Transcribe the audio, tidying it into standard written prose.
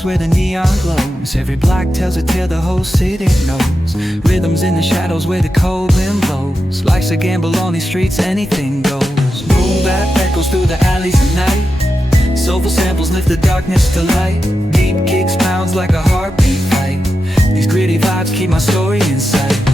streets where the neon glows. Every block tells a tale the whole city knows. Rhythms in the shadows where the cold wind blows. Life's a gamble on these streets, anything goes. Boom bap echoes through the alleys at night. Soulful samples lift the darkness to light. Deep kicks pounds like a heartbeat fight. These gritty vibes keep my story in sight.